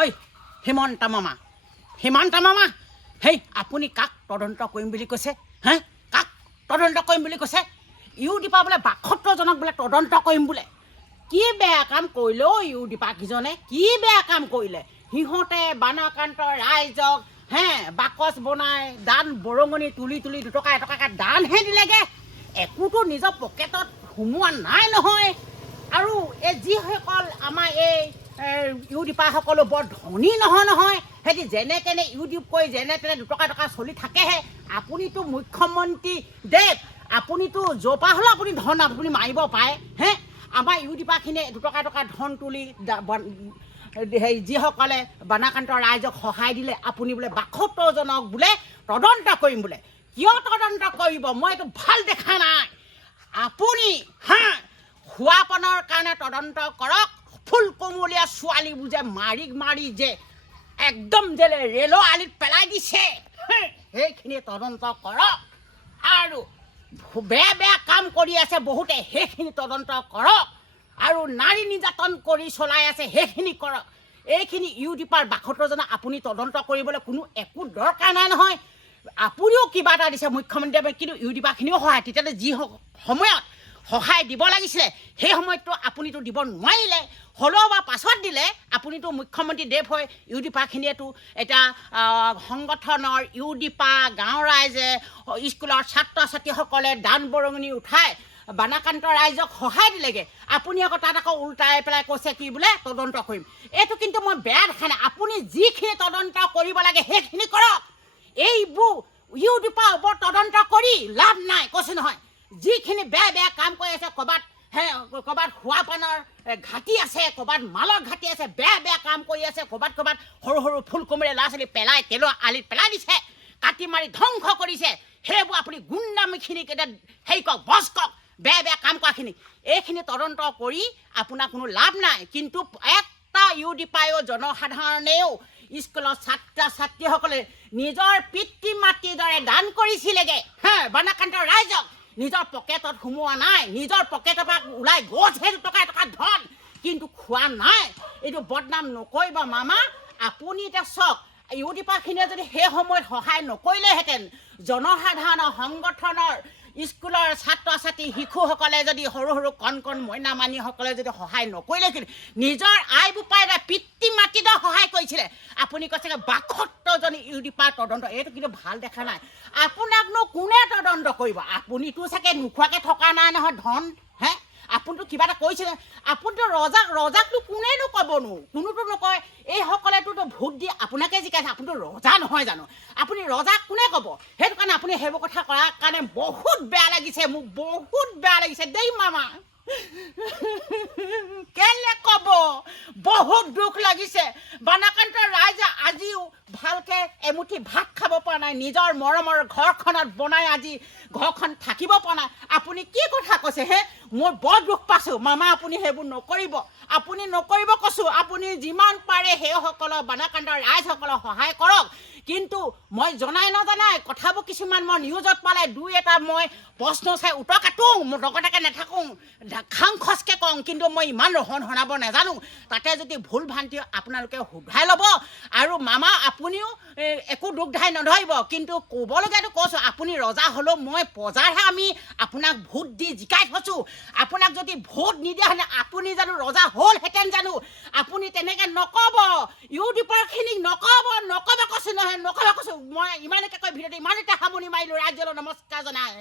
ঐ হিমন্ত মামা হেই আপুনি কাক তদন্ত কৰিম বুলি কৈছে হে কাক তদন্ত কৰিম বুলি কৈছে ইউডিপা বোলে বাসত্ৰজনক বোলে তদন্ত কৰিম বোলে কি বেয়া কাম কৰিলে ইউডিপাকেইজনে কি বেয়া কাম কৰিলে সিহঁতে বানকান্ত ৰাইজক হে বাকচ বনাই দান বৰঙণি তুলি দুটকা এটকাকৈ দানহে দিলেগৈ একোতো নিজৰ পকেটত সোমোৱা নাই নহয় আৰু এই যিসকল আমাৰ এই ইউডিপাসকলো বৰ ধনী নহয় সিহঁতি যেনে তেনে ইউডিপ কৰি যেনে তেনে দুটকা চলি থাকেহে আপুনিতো মুখ্যমন্ত্ৰী দেৱ আপুনিতো জপা হ'লেও আপুনি ধন আপুনি মাৰিব পাৰে হে আমাৰ ইউডিপাখিনিয়ে দুটকা ধন তুলি হেৰি যিসকলে বানাকান্ত ৰাইজক সহায় দিলে আপুনি বোলে ৭২জনক বোলে তদন্ত কৰিম বোলে কিয় তদন্ত কৰিব মই এইটো ভাল দেখা নাই আপুনি খোৱাপানৰ কাৰণে তদন্ত কৰক ফুল কোমলীয়া ছোৱালীবোৰ যে মাৰি যে একদম যে ৰেলৰ আলিত পেলাই দিছে সেইখিনি তদন্ত কৰক আৰু বেয়া কাম কৰি আছে বহুতে সেইখিনি তদন্ত কৰক আৰু নাৰী নিৰ্যাতন কৰি চলাই আছে সেইখিনি কৰক এইখিনি ইউডিপাৰ ৭২জনক আপুনি তদন্ত কৰিবলৈ কোনো একো দৰকাৰ নাই নহয় আপুনিও কিবা এটা দিছে মুখ্যমন্ত্ৰীয়ে কিন্তু ইউডিপাখিনিও সহায় তেতিয়াহ'লে যি সময়ত সহায় দিব লাগিছিলে সেই সময়ততো আপুনিতো দিব নোৱাৰিলে হ'লেও বা পাছত দিলে আপুনিতো মুখ্যমন্ত্ৰী দেৱ হয় ইউডিপাখিনিয়েতো এটা সংগঠনৰ ইউডিপা গাঁৱৰ ৰাইজে স্কুলৰ ছাত্ৰ ছাত্ৰীসকলে দান বৰঙণি উঠাই বানাকান্ত ৰাইজক সহায় দিলেগৈ আপুনি আকৌ তাত আকৌ উল্টাই পেলাই কৈছে কি বোলে তদন্ত কৰিম এইটো কিন্তু মই বেয়া দেখা নাই আপুনি যিখিনি তদন্ত কৰিব লাগে সেইখিনি কৰক এইবোৰ ইউডিপাৰ ওপৰত তদন্ত কৰি লাভ নাই কৈছে নহয় যিখিনি বেয়া কাম কৰি আছে ক'ৰবাত খোৱাপানৰ ঘাটি আছে ক'ৰবাত মালৰ ঘাটি আছে বেয়া কাম কৰি আছে ক'ৰবাত সৰু ফুল কোমলীয়া ল'ৰা ছোৱালী পেলাই তেলৰ আলিত পেলাই দিছে কাটি মাৰি ধ্বংস কৰিছে সেইবোৰ আপুনি গুণ্ডামিখিনিক এতিয়া হেৰি কৰক বচ কৰক বেয়া কাম কৰাখিনি এইখিনি তদন্ত কৰি আপোনাৰ কোনো লাভ নাই কিন্তু এটা ইউডিপায়ো জনসাধাৰণেও স্কুলৰ ছাত্ৰ ছাত্ৰীসকলে নিজৰ পিতৃ মাতৃৰ দৰে দান কৰিছিলেগৈ বানাকান্ত ৰাইজক নিজৰ পকেটত সোমোৱা নাই নিজৰ পকেটৰ পৰা ওলাই গৈছে টকা ধন কিন্তু খোৱা নাই এইটো বদনাম নকৰিব মামা আপুনি এতিয়া চাওক ইউডিপাখিনিয়ে যদি সেই সময়ত সহায় নকৰিলেহেঁতেন জনসাধাৰণৰ সংগঠনৰ স্কুলৰ ছাত্ৰ ছাত্ৰী শিশুসকলে যদি সৰু কণ মইনা মানিসকলে যদি সহায় নকৰিলেহেঁতেন নিজৰ আই বোপাই পিতৃ মাতৃৰ সহায় কৰিছিলে আপুনি কৈছে ৭২জন ইউডিপাৰ তদন্ত এইটো কিন্তু ভাল দেখা নাই আপোনাকনো কোনে তদন্ত কৰিব আপুনিতো চাগে নোখোৱাকৈ থকা নাই নহয় ধন আপুনিতো কিবা এটা কৰিছিলে আপুনিতো ৰজাকনো কোনেনো ক'বনো কোনোতো নকয় এইসকলেতো ভোট দি আপোনাকে জিকাইছে আপুনিতো ৰজা নহয় জানো আপুনি ৰজাক কোনে ক'ব সেইটো কাৰণে আপুনি সেইবোৰ কথা কৰাৰ কাৰণে বহুত বেয়া লাগিছে মোক বহুত বেয়া লাগিছে দেই মামা কেলে ক'ব বহুত দুখ লাগিছে বানাকান্ত ৰাইজে আজিও ভালকৈ এমুঠি ভাত খাব পৰা নাই নিজৰ মৰমৰ ঘৰখনত বনাই আজি ঘৰখন থাকিব পৰা নাই আপুনি কি কথা কৈছে মোৰ বৰ দুখ পাইছোঁ মামা আপুনি সেইবোৰ নকৰিব কৈছোঁ আপুনি যিমান পাৰে সেইসকলক বানাকান্ত ৰাইজসকলক সহায় কৰক কিন্তু মই জনাই নজনাই কথাবোৰ কিছুমান মই নিউজত পালে দুই এটা মই প্ৰশ্ন চাই উত্তৰ কাটোঁ মোৰ লগতে নাথাকোঁ খাং খচকৈ কওঁ কিন্তু মই ইমান ৰহণ শুনাব নাজানো তাতে যদি ভুল ভ্ৰান্তি আপোনালোকে শুধাই ল'ব আৰু মামা আপুনিও একো দুখ ধাই নধৰিব কিন্তু ক'বলগীয়াটো কৈছোঁ আপুনি ৰজা হ'লেও মই প্ৰজাৰহে আমি আপোনাক ভোট দি জিকাই থৈছোঁ আপোনাক যদি ভোট নিদিয়াহেঁতেন আপুনি জানো ৰজা হ'লহেঁতেন জানো আপুনি তেনেকৈ নক'ব ইউডিপাৰখিনিক নক'ব কৈছোঁ নহয় নক'ব কৈছোঁ মই ইমানকৈ কৈ ভিডিঅ'টো ইমানতে সামৰণি মাৰিলোঁ ৰাজ্যলৈ নমস্কাৰ জনাই